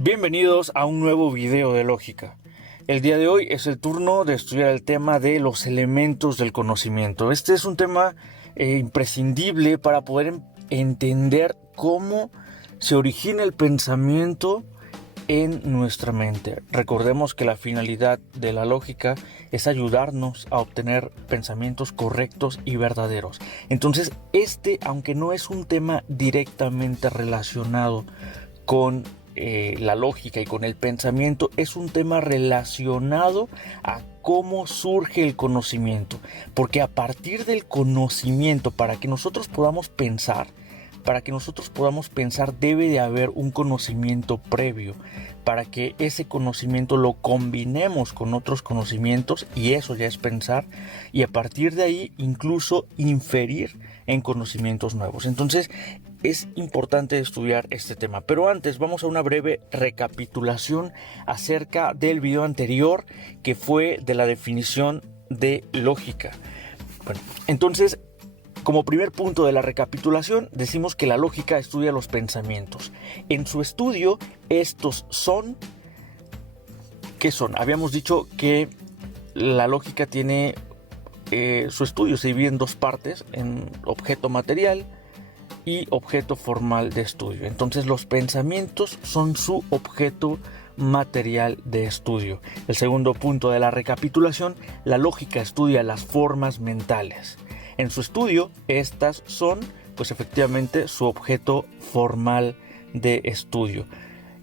Bienvenidos a un nuevo video de lógica. El día de hoy es el turno de estudiar el tema de los elementos del conocimiento. Este es un tema imprescindible para poder entender cómo se origina el pensamiento en nuestra mente. Recordemos que la finalidad de la lógica es ayudarnos a obtener pensamientos correctos y verdaderos. Entonces, aunque no es un tema directamente relacionado con la lógica y con el pensamiento, es un tema relacionado a cómo surge el conocimiento, porque a partir del conocimiento, para que nosotros podamos pensar debe de haber un conocimiento previo, para que ese conocimiento lo combinemos con otros conocimientos, y eso ya es pensar, y a partir de ahí incluso inferir en conocimientos nuevos. Entonces es importante estudiar este tema, pero antes vamos a una breve recapitulación acerca del video anterior, que fue de la definición de lógica. Bueno, entonces, como primer punto de la recapitulación, decimos que la lógica estudia los pensamientos. En su estudio, estos son... ¿Qué son? Habíamos dicho que la lógica tiene... su estudio se divide en dos partes, en objeto material y objeto formal de estudio. Entonces, los pensamientos son su objeto material de estudio. El segundo punto de la recapitulación, la lógica estudia las formas mentales. En su estudio, estas son, pues efectivamente, su objeto formal de estudio.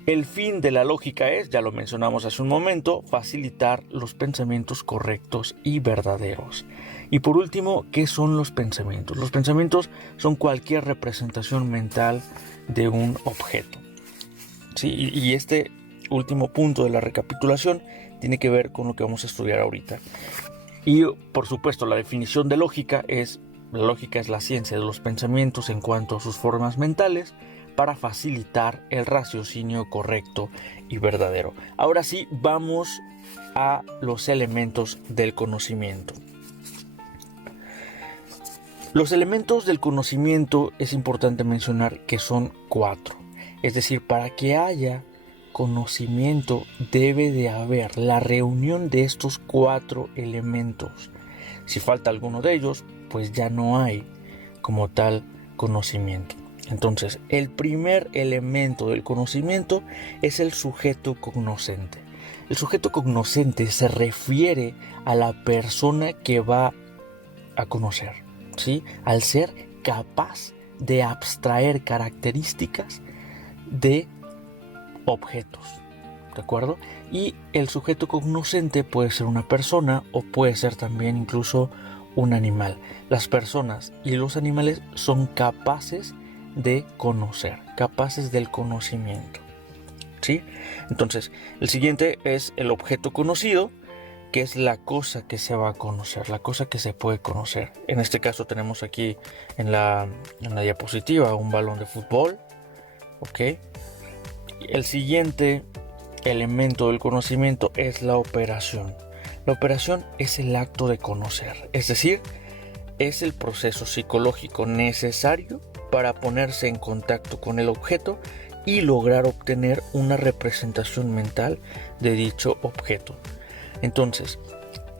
El fin de la lógica es, ya lo mencionamos hace un momento, facilitar los pensamientos correctos y verdaderos. Y por último, ¿qué son los pensamientos? Los pensamientos son cualquier representación mental de un objeto. ¿Sí? Y este último punto de la recapitulación tiene que ver con lo que vamos a estudiar ahorita. Y por supuesto, la definición de lógica es: la lógica es la ciencia de los pensamientos en cuanto a sus formas mentales, para facilitar el raciocinio correcto y verdadero. Ahora sí, vamos a los elementos del conocimiento. Los elementos del conocimiento es importante mencionar que son 4. Es decir, para que haya conocimiento debe de haber la reunión de estos 4 elementos. Si falta alguno de ellos, pues ya no hay como tal conocimiento. Entonces, el primer elemento del conocimiento es el sujeto cognoscente. El sujeto cognoscente se refiere a la persona que va a conocer, ¿sí? Al ser capaz de abstraer características de objetos, ¿de acuerdo? Y el sujeto cognoscente puede ser una persona o puede ser también incluso un animal. Las personas y los animales son capaces de conocer, capaces del conocimiento, ¿sí? Entonces, el siguiente es el objeto conocido, que es la cosa que se va a conocer, la cosa que se puede conocer. En este caso tenemos aquí en la diapositiva un balón de fútbol, ¿ok? El siguiente elemento del conocimiento es la operación. La operación es el acto de conocer, es decir, es el proceso psicológico necesario para ponerse en contacto con el objeto y lograr obtener una representación mental de dicho objeto. Entonces,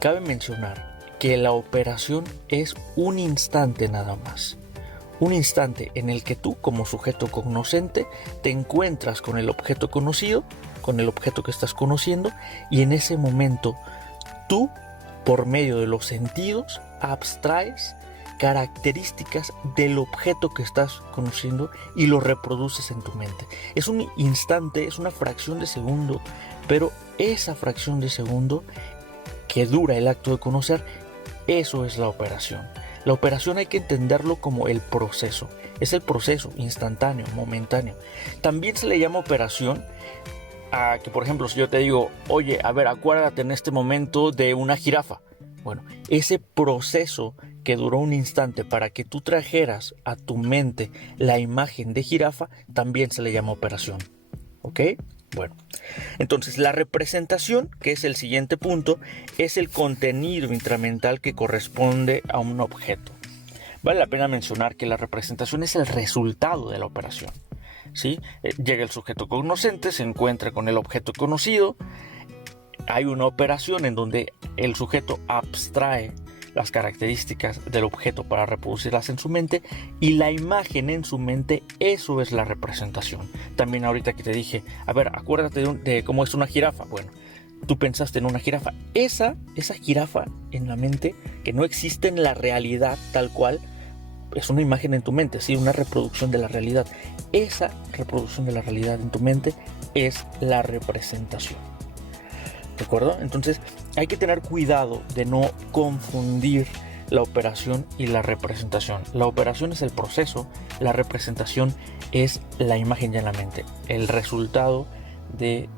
cabe mencionar que la operación es un instante nada más. Un instante en el que tú, como sujeto cognoscente, te encuentras con el objeto conocido, con el objeto que estás conociendo, y en ese momento tú, por medio de los sentidos, abstraes características del objeto que estás conociendo y lo reproduces en tu mente. Es un instante, es una fracción de segundo, pero esa fracción de segundo que dura el acto de conocer, eso es la operación. La operación hay que entenderlo como el proceso. Es el proceso instantáneo, momentáneo. También se le llama operación a que, por ejemplo, si yo te digo, oye, a ver, acuérdate en este momento de una jirafa. Bueno, ese proceso que duró un instante para que tú trajeras a tu mente la imagen de jirafa, también se le llama operación. ¿Ok? Bueno, entonces la representación, que es el siguiente punto, es el contenido intramental que corresponde a un objeto. Vale la pena mencionar que la representación es el resultado de la operación, ¿sí? Llega el sujeto cognoscente, se encuentra con el objeto conocido, hay una operación en donde el sujeto abstrae las características del objeto para reproducirlas en su mente, y la imagen en su mente, eso es la representación. También ahorita que te dije, a ver, acuérdate de cómo es una jirafa. Bueno, tú pensaste en una jirafa. Esa jirafa en la mente, que no existe en la realidad tal cual, es una imagen en tu mente, ¿sí? Una reproducción de la realidad. Esa reproducción de la realidad en tu mente es la representación. ¿De acuerdo? Entonces hay que tener cuidado de no confundir la operación y la representación. La operación es el proceso, la representación es la imagen ya en la mente, el resultado de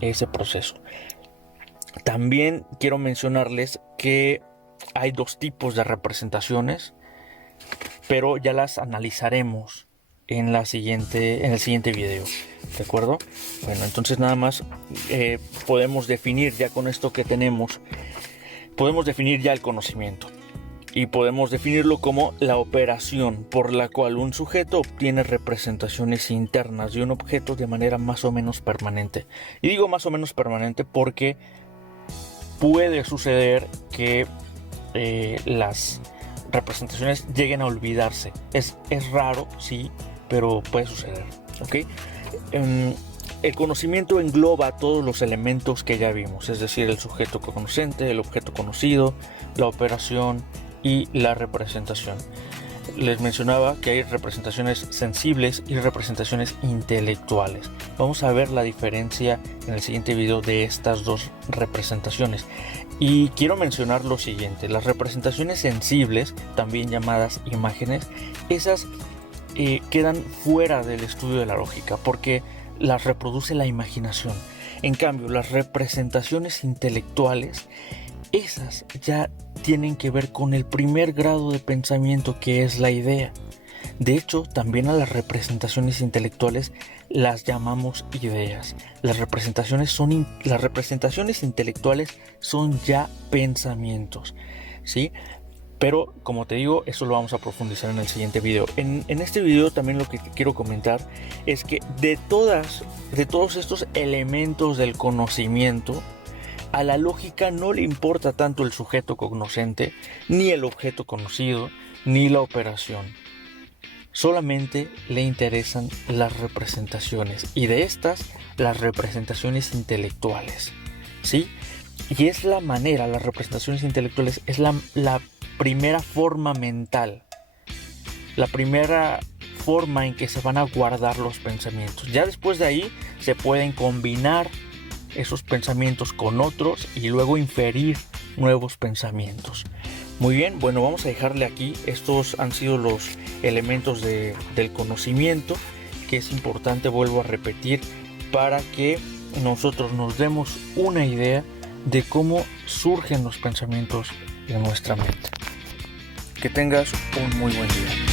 ese proceso. También quiero mencionarles que hay dos tipos de representaciones, pero ya las analizaremos en el siguiente video, ¿de acuerdo? Bueno, entonces nada más podemos definir ya con esto que tenemos, podemos definir ya el conocimiento, y podemos definirlo como la operación por la cual un sujeto obtiene representaciones internas de un objeto de manera más o menos permanente. Y digo más o menos permanente porque puede suceder que las representaciones lleguen a olvidarse. Es raro, sí, pero puede suceder, ¿ok? El conocimiento engloba todos los elementos que ya vimos, es decir, el sujeto cognoscente, el objeto conocido, la operación y la representación. Les mencionaba que hay representaciones sensibles y representaciones intelectuales. Vamos a ver la diferencia en el siguiente video de estas dos representaciones. Y quiero mencionar lo siguiente: las representaciones sensibles, también llamadas imágenes, esas quedan fuera del estudio de la lógica porque las reproduce la imaginación. En cambio, las representaciones intelectuales, esas ya tienen que ver con el primer grado de pensamiento, que es la idea. De hecho, también a las representaciones intelectuales las llamamos ideas. Las representaciones intelectuales son ya pensamientos, ¿sí? Pero, como te digo, eso lo vamos a profundizar en el siguiente video. En este video también lo que quiero comentar es que de todos estos elementos del conocimiento, a la lógica no le importa tanto el sujeto cognoscente, ni el objeto conocido, ni la operación. Solamente le interesan las representaciones, y de estas, las representaciones intelectuales, ¿sí? Y es la manera, las representaciones intelectuales es la primera forma mental, la primera forma en que se van a guardar los pensamientos. Ya después de ahí se pueden combinar esos pensamientos con otros y luego inferir nuevos pensamientos. Muy bien, bueno, vamos a dejarle aquí. Estos han sido los elementos del conocimiento, que es importante, vuelvo a repetir, para que nosotros nos demos una idea de cómo surgen los pensamientos en nuestra mente. Que tengas un muy buen día.